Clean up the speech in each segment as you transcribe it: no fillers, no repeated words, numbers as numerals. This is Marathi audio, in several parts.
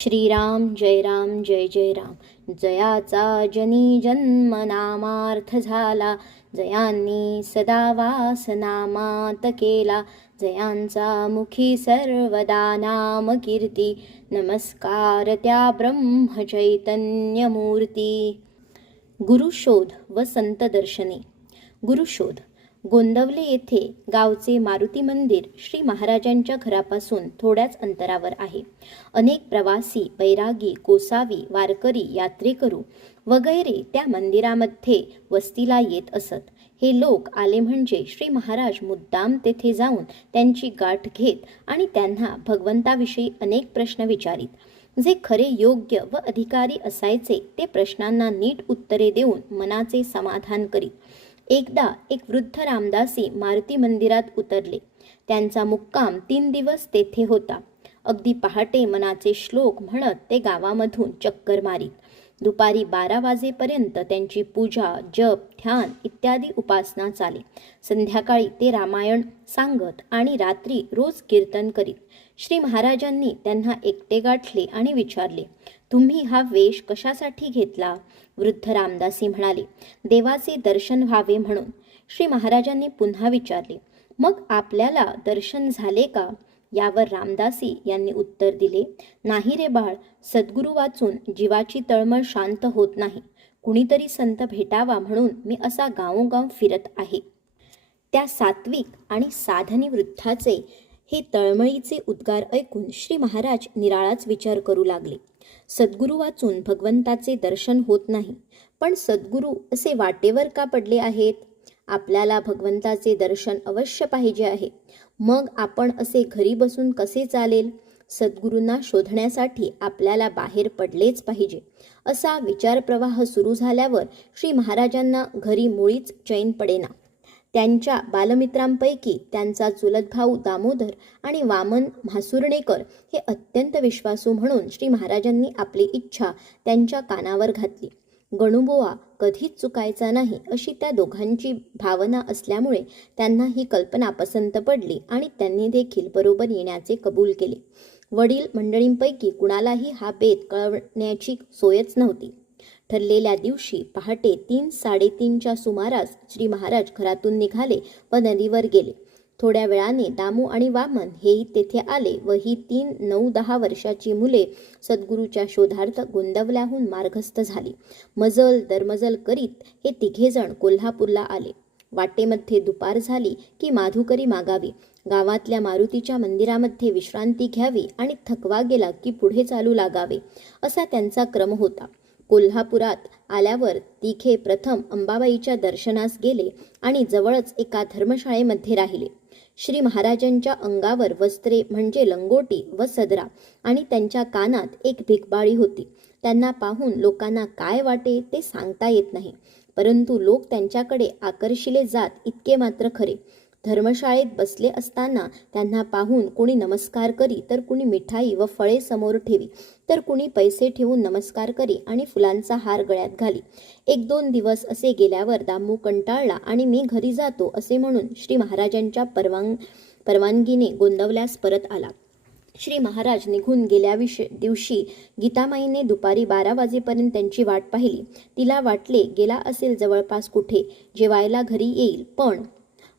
श्रीराम जय जय राम. जयाचा जनी जन्म नामार्थ झाला, जयांनी सदा वास नामात केला. जयांचा मुखी सर्वदा नाम कीर्ती, नमस्कार त्या ब्रह्म चैतन्य मूर्ती. गुरुशोध व संत दर्शने. गुरुशोध. गोंदवले येथे गावचे मारुती मंदिर श्री महाराजांच्या घरापासून थोड्याच अंतरावर आहे. अनेक प्रवासी, बैरागी, कोसावी, वारकरी, यात्रेकरू वगैरे त्या मंदिरामध्ये वस्तीला येत असत. हे लोक आले म्हणजे श्री महाराज मुद्दाम तेथे जाऊन त्यांची गाठ घेत आणि त्यांना भगवंताविषयी अनेक प्रश्न विचारित. जे खरे योग्य व अधिकारी असायचे ते प्रश्नांना नीट उत्तरे देऊन मनाचे समाधान करीत. एकदा एक वृद्ध रामदासी मारुती मंदिरात उतरले. त्यांचा मुक्काम 3 दिवस तेथे होता. अगदी पहाटे मनाचे श्लोक म्हणत ते गावामधून चक्कर मारीत. दुपारी 12 वाजेपर्यंत त्यांची पूजा, जप, ध्यान इत्यादी उपासना चाले. संध्याकाळी ते रामायण सांगत आणि रात्री रोज कीर्तन करीत. श्री महाराजांनी त्यांना एकटे गाठले आणि विचारले, तुम्ही हा वेश कशासाठी घेतला? वृद्ध रामदासी म्हणाले, देवाचे दर्शन व्हावे म्हणून. श्री महाराजांनी पुन्हा विचारले, मग आपल्याला दर्शन झाले का? यावर रामदासी यांनी उत्तर दिले, नाही रे बाळ, सद्गुरू वाचून जीवाची तळमळ शांत होत नाही. कुणीतरी संत भेटावा म्हणून मी असा गावोगाव फिरत आहे. त्या सात्विक आणि साधनी वृद्धाचे हे तळमळीचे उद्गार ऐकून श्री महाराज निराळाच विचार करू लागले. सद्गुरू वाचून भगवंताचे दर्शन होत नाही, पण सद्गुरू असे वाटेवर का पडले आहेत? आपल्याला भगवंताचे दर्शन अवश्य पाहिजे आहे. मग आपण असे घरी बसून कसे चालेल? सद्गुरूंना शोधण्यासाठी आपल्याला बाहेर पडलेच पाहिजे. असा विचारप्रवाह सुरू झाल्यावर श्री महाराजांना घरी मुळीच चैन पडेना. त्यांच्या बालमित्रांपैकी त्यांचा चुलत भाऊ दामोदर आणि वामन म्हासुर्णेकर हे अत्यंत विश्वासू म्हणून श्री महाराजांनी आपली इच्छा त्यांच्या कानावर घातली. गणूबुवा कधीच चुकायचा नाही अशी त्या दोघांची भावना असल्यामुळे त्यांना ही कल्पना पसंत पडली आणि त्यांनी देखील बरोबर येण्याचे कबूल केले. वडील मंडळींपैकी कुणालाही हा बेत कळवण्याची सोयच नव्हती. ठरलेल्या दिवशी पहाटे 3-3:30च्या सुमारास श्री महाराज घरातून निघाले व नदीवर गेले. थोड्या वेळाने दामू आणि वामन हेही तेथे आले व ही 3-9-10 वर्षाची मुले सद्गुरूच्या शोधार्थ गोंदवल्याहून मार्गस्थ झाली. मजल दरमजल करीत हे तिघेजण कोल्हापूरला आले. वाटेमध्ये दुपार झाली की माधुकरी मागावी, गावातल्या मारुतीच्या मंदिरामध्ये विश्रांती घ्यावी आणि थकवा गेला की पुढे चालू लागावे, असा त्यांचा क्रम होता. कोल्हापुरात आल्यावर तिघे प्रथम अंबाबाईच्या दर्शनास गेले आणि जवळच एका धर्मशाळेमध्ये राहिले. श्री महाराजांच्या अंगावर वस्त्रे म्हणजे लंगोटी व सदरा आणि त्यांच्या कानात एक भिकबाळी होती. त्यांना पाहून लोकांना काय वाटे ते सांगता येत नाही, परंतु लोक त्यांच्याकडे आकर्षिले जात इतके मात्र खरे. धर्मशाळेत बसले असताना त्यांना पाहून कुणी नमस्कार करी तर कुणी मिठाई व फळे समोर ठेवी तर कुणी पैसे ठेवून नमस्कार करी आणि फुलांचा हार गळ्यात घाली. 1-2 दिवस असे गेल्यावर दामू कंटाळला आणि मी घरी जातो असे म्हणून श्री महाराजांच्या परवानगीने गोंदवल्यास परत आला. श्री महाराज निघून गेल्या दिवशी गीतामाईने दुपारी 12 वाजेपर्यंत त्यांची वाट पाहिली. तिला वाटले गेला असेल जवळपास कुठे, जेवायला घरी येईल, पण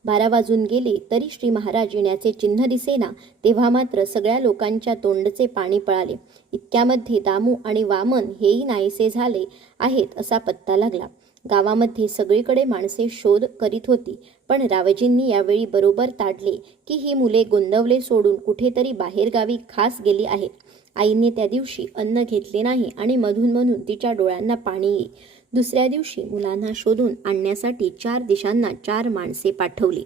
12 वाजून गेले तरी श्री महाराज येण्याचे चिन्ह दिसेना. तेव्हा मात्र सगळ्या लोकांच्या तोंडचे पाणी पळाले. इतक्यामध्ये दामू आणि वामन हेही नाहीसे झाले आहेत असा पत्ता लागला. गावामध्ये सगळीकडे माणसे शोध करीत होती, पण रावजींनी यावेळी बरोबर ताडले की ही मुले गोंदवले सोडून कुठेतरी बाहेरगावी खास गेली आहेत. आईने त्या दिवशी अन्न घेतले नाही आणि मधून मधून तिच्या डोळ्यांना पाणी येई. दुसऱ्या दिवशी मुलांना शोधून आणण्यासाठी 4 दिशांना 4 माणसे पाठवली.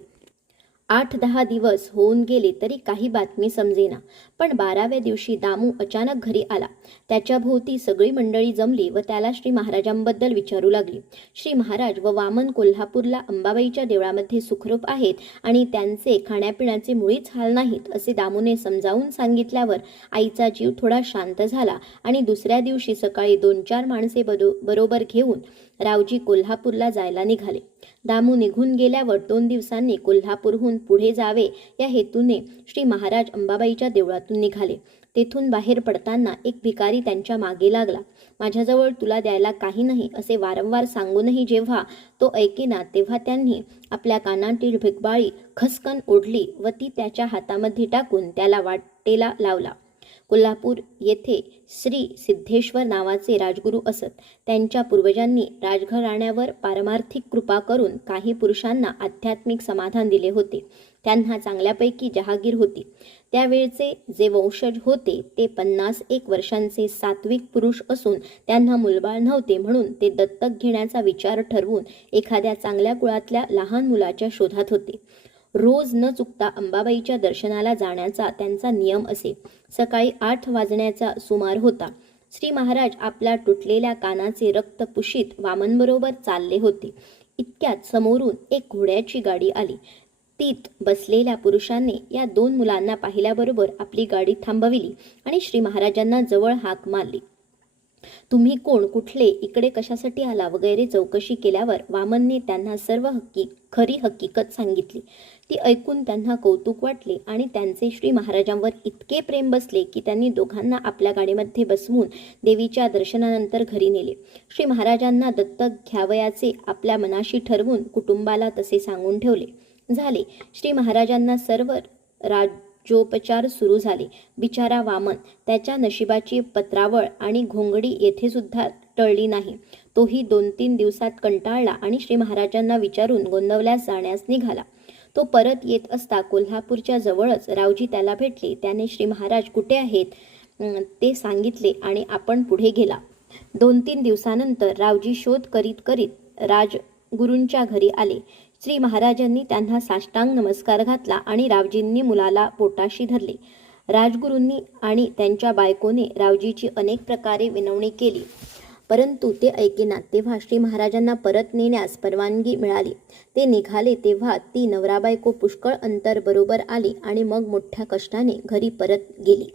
8-10 दिवस होऊन गेले तरी काही बातमी समजेना. पण 12व्या दिवशी दामू अचानक घरी आला. त्याच्या भोवती सगळी मंडळी जमली व त्याला श्री महाराजांबद्दल विचारू लागली. श्री महाराज व वामन कोल्हापूरला अंबाबाईच्या देवळामध्ये सुखरूप आहेत आणि त्यांचे खाण्यापिण्याचे मुळीच हाल नाहीत असे दामूने समजावून सांगितल्यावर आईचा जीव थोडा शांत झाला आणि दुसऱ्या दिवशी सकाळी 2-4 माणसे बरोबर घेऊन रावजी कोल्हापूरला जायला निघाले. दामू निघून गेल्यावर 2 दिवसांनी कोल्हापूरहून पुढे जावे या हेतूने श्री महाराज अंबाबाईच्या देवळातून निघाले. तेथून बाहेर पडताना एक भिकारी त्यांच्या मागे लागला. माझ्याजवळ तुला द्यायला काही नाही असे वारंवार सांगूनही जेव्हा तो ऐकेना तेव्हा त्यांनी आपल्या कानातील भिकबाळी खसकन ओढली व ती त्याच्या हातामध्ये टाकून त्याला वाटेला लावला. कोल्हापूर येथे श्री सिद्धेश्वर नावाचे राजगुरू असत. त्यांच्या पूर्वजांनी राजघराण्यावर पारमार्थिक कृपा करून काही पुरुषांना आध्यात्मिक समाधान दिले होते. त्यांना चांगल्यापैकी जहागीर होती. त्यावेळचे जे वंशज होते ते 51 वर्षांचे सात्विक पुरुष असून त्यांना मुलबाळ नव्हते, म्हणून ते दत्तक घेण्याचा विचार ठरवून एखाद्या चांगल्या कुळातल्या लहान मुलाच्या शोधात होते. रोज न चुकता अंबाबाईच्या दर्शनाला जाण्याचा त्यांचा नियम असे. सकाळी 8 वाजण्याचा सुमार होता. श्री महाराज आपल्या तुटलेल्या कानाचे रक्त पुशीत वामनबरोबर चालले होते. इतक्यात समोरून एक घोड्याची गाडी आली. तीत बसलेल्या पुरुषाने या 2 मुलांना पाहिल्याबरोबर आपली गाडी थांबविली आणि श्री महाराजांना जवळ हाक मारली. तुम्ही कोण, कुठले, इकडे कशासाठी आला वगैरे चौकशी केल्यावर वामनने त्यांना सर्व खरी हकीकत सांगितली. ती ऐकून त्यांना कौतुक वाटले आणि त्यांचे श्री महाराजांवर इतके प्रेम बसले की त्यांनी दोघांना आपल्या गाडीमध्ये बसवून देवीच्या दर्शनानंतर घरी नेले. श्री महाराजांना दत्तक घ्यावयाचे आपल्या मनाशी ठरवून कुटुंबाला तसे सांगून ठेवले. झाले. श्री महाराजांना सर्व राजोपचार सुरू झाले. बिचारा वामन, त्याच्या नशिबाची पत्रावळ आणि घोंगडी येथे सुद्धा टळली नाही. तोही 2-3 दिवसात कंटाळला आणि श्री महाराजांना विचारून गोंदवल्यास जाण्यास निघाला. तो परत येत असता कोल्हापूरच्या जवळच रावजी त्याला भेटले. त्याने श्री महाराज कुठे आहेत ते सांगितले आणि आपण पुढे गेला. 2-3 दिवसानंतर रावजी शोध करीत करीत राजगुरूंच्या घरी आले. श्री महाराजांनी त्यांना साष्टांग नमस्कार घातला आणि रावजींनी मुलाला पोटाशी धरले. राजगुरूंनी आणि त्यांच्या बायकोने रावजीची अनेक प्रकारे विनवणी केली, परंतु ते ऐकेनात. तेव्हा श्री महाराजांना परत नेण्यास परवानगी मिळाली. ते निघाले तेव्हा ती नवरा बायको पुष्कळ अंतर बरोबर आली आणि मग मोठ्या कष्टाने घरी परत गेली.